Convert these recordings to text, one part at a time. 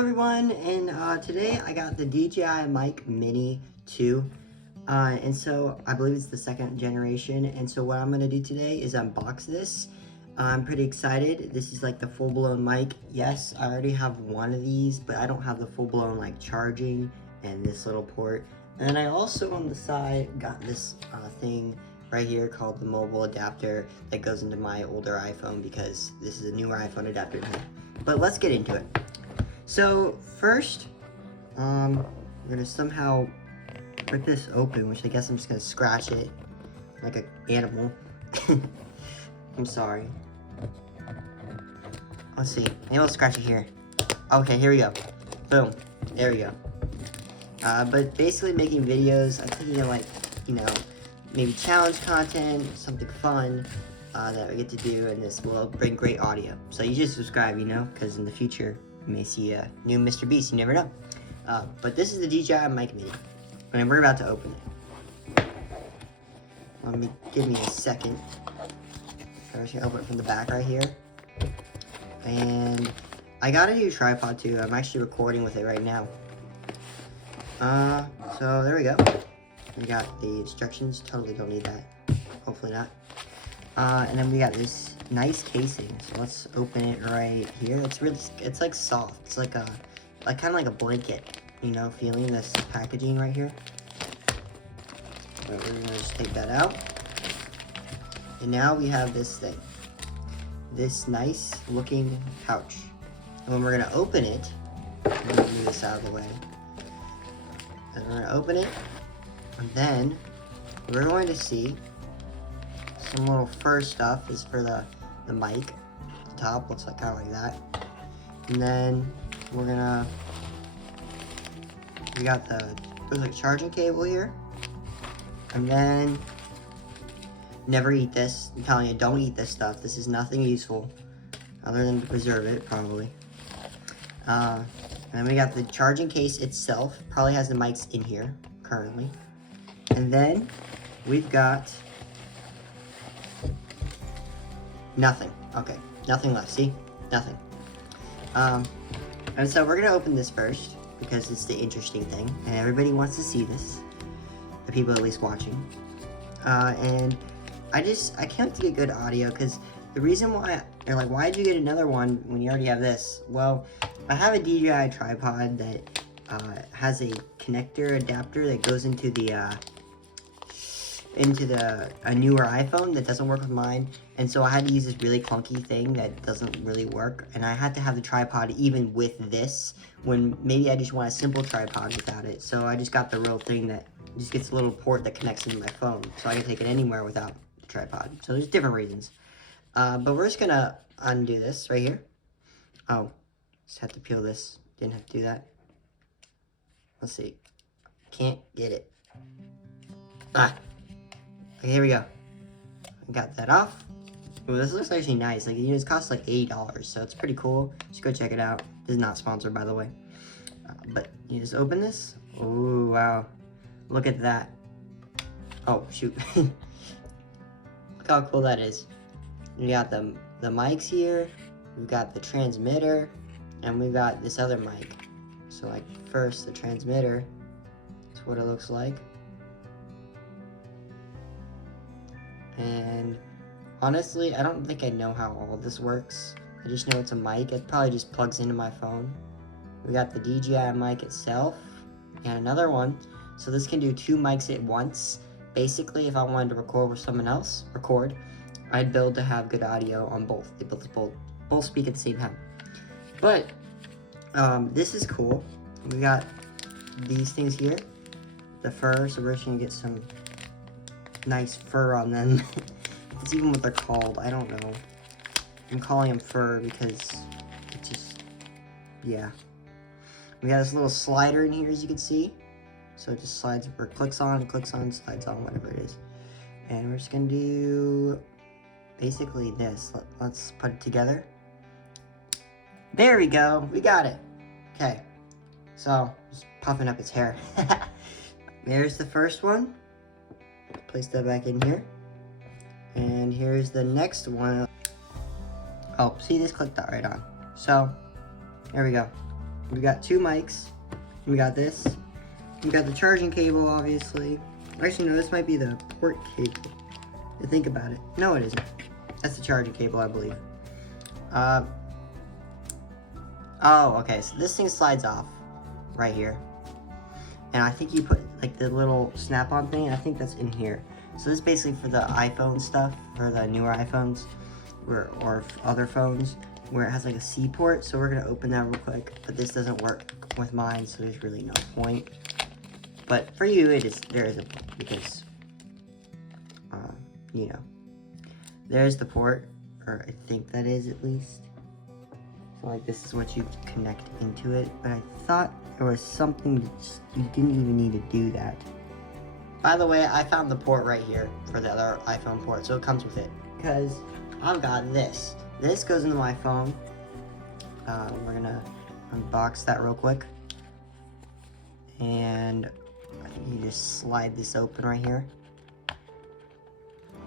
everyone, and today I got the Dji Mini 2, and so I believe it's the second generation, and so what I'm going to do today is unbox this. I'm pretty excited. This is like the full-blown mic. Yes, I already have one of these, but I don't have the full-blown like charging and this little port. And then I also on the side got this thing right here called the mobile adapter that goes into my older iPhone because this is a newer iPhone adapter now. But let's get into it. So first, I'm gonna somehow rip this open, which I guess I'm just gonna scratch it like an animal. I'm sorry. Let's see, maybe I'll scratch it here. Okay, here we go. Boom, there we go. But basically making videos, I'm thinking of like, you know, maybe challenge content, something fun that we get to do, and this will bring great audio. So you just subscribe, you know, because in the future, you may see a new Mr. Beast, you never know. But this is the Dji Mini, and we're about to open it. Give me a second. I'm just gonna open it from the back right here. And I got a new tripod too. I'm actually recording with it right now. So there we go. We got the instructions. Totally don't need that. Hopefully not. And then we got this nice casing. So let's open it right here. It's like soft. It's like kind of like a blanket, you know, feeling this packaging right here. So we're gonna just take that out. And now we have this thing. This nice looking pouch. And when we're gonna open it, I'm gonna move this out of the way. And we're gonna open it, and then we're going to see some little fur stuff is for the mic. The top looks like kind of like that. And then we got there's like charging cable here. And then, never eat this. I'm telling you, don't eat this stuff. This is nothing useful other than to preserve it, probably. And then we got the charging case itself. Probably has the mics in here currently. And then we've got nothing. Okay, nothing left. See? Nothing. And so we're gonna open this first because it's the interesting thing, and everybody wants to see this. The people at least watching. And I can't wait to get good audio because the reason why they're like, why did you get another one when you already have this? Well, I have a DJI tripod that has a connector adapter that goes into a newer iPhone that doesn't work with mine, and so I had to use this really clunky thing that doesn't really work, and I had to have the tripod even with this when maybe I just want a simple tripod without it. So I just got the real thing that just gets a little port that connects into my phone, so I can take it anywhere without the tripod. So there's different reasons. But we're just gonna undo this right here. Oh, just have to peel this. Didn't have to do that. Let's see. Can't get it. Ah. Okay, here we go. Got that off. Ooh, this looks actually nice. Like, you know, it costs like $80, so it's pretty cool. Just go check it out. This is not sponsored, by the way. But you just open this. Oh, wow. Look at that. Oh, shoot. Look how cool that is. We got the mics here. We've got the transmitter. And we've got this other mic. So, like, first, the transmitter. That's what it looks like. And honestly, I don't think I know how all of this works. I just know it's a mic. It probably just plugs into my phone. We got the DJI mic itself and another one. So this can do two mics at once. Basically, if I wanted to record with someone else, I'd be able to have good audio on both. They both speak at the same time. But this is cool. We got these things here, the fur. So we're just gonna get some nice fur on them. It's even what they're called. I don't know. I'm calling them fur because it just, yeah. We got this little slider in here, as you can see. So it just slides or clicks on, slides on, whatever it is. And we're just gonna do basically this. Let's put it together. There we go. We got it. Okay. So just puffing up its hair. There's the first one. Place that back in here. And here's the next one. Oh, see, this clicked that right on. So, there we go. we got 2 mics. We got this. We got the charging cable, obviously. Actually, no, this might be the port cable. To think about it. No, it isn't. That's the charging cable, I believe. Oh, okay, so this thing slides off right here. And I think you put like the little snap-on thing, I think that's in here. So this is basically for the iPhone stuff, for the newer iPhones, or other phones, where it has like a C port. So we're gonna open that real quick, but this doesn't work with mine, so there's really no point. But for you, there is a point, because, you know, there's the port, or I think that is at least. So like this is what you connect into it, but I thought there was something that you didn't even need to do that. By the way, I found the port right here for the other iPhone port, so it comes with it. Because I've got this. This goes into my phone. We're gonna unbox that real quick. And I think you just slide this open right here.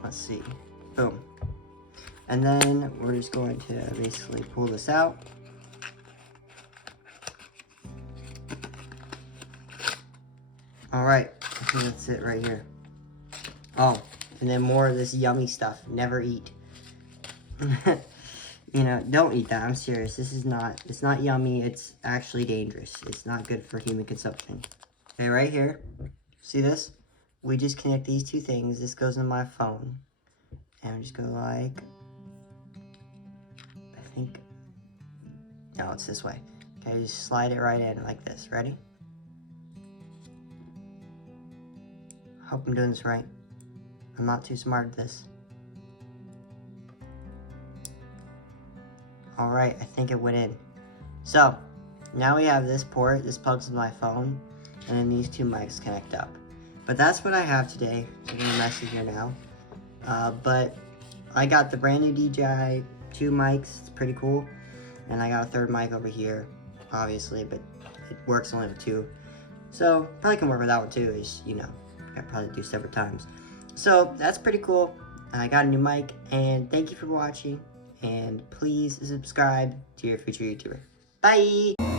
Let's see. Boom. And then we're just going to basically pull this out. Alright, I think that's it right here. Oh, and then more of this yummy stuff. Never eat. You know, don't eat that. I'm serious. It's not yummy. It's actually dangerous. It's not good for human consumption. Okay, right here. See this? We just connect these 2 things. This goes in my phone. And we just go like... I think... No, it's this way. Okay, just slide it right in like this. Ready? Hope I'm doing this right. I'm not too smart at this. Alright, I think it went in. So, now we have this port. This plugs into my phone. And then these 2 mics connect up. But that's what I have today. So I'm going to mess it here now. But I got the brand new DJI 2 mics. It's pretty cool. And I got a 3rd mic over here, obviously, but it works only with 2. So probably can work with that one too, is, you know, I probably do several times. So that's pretty cool. I got a new mic, and thank you for watching. And please subscribe to your future YouTuber. Bye!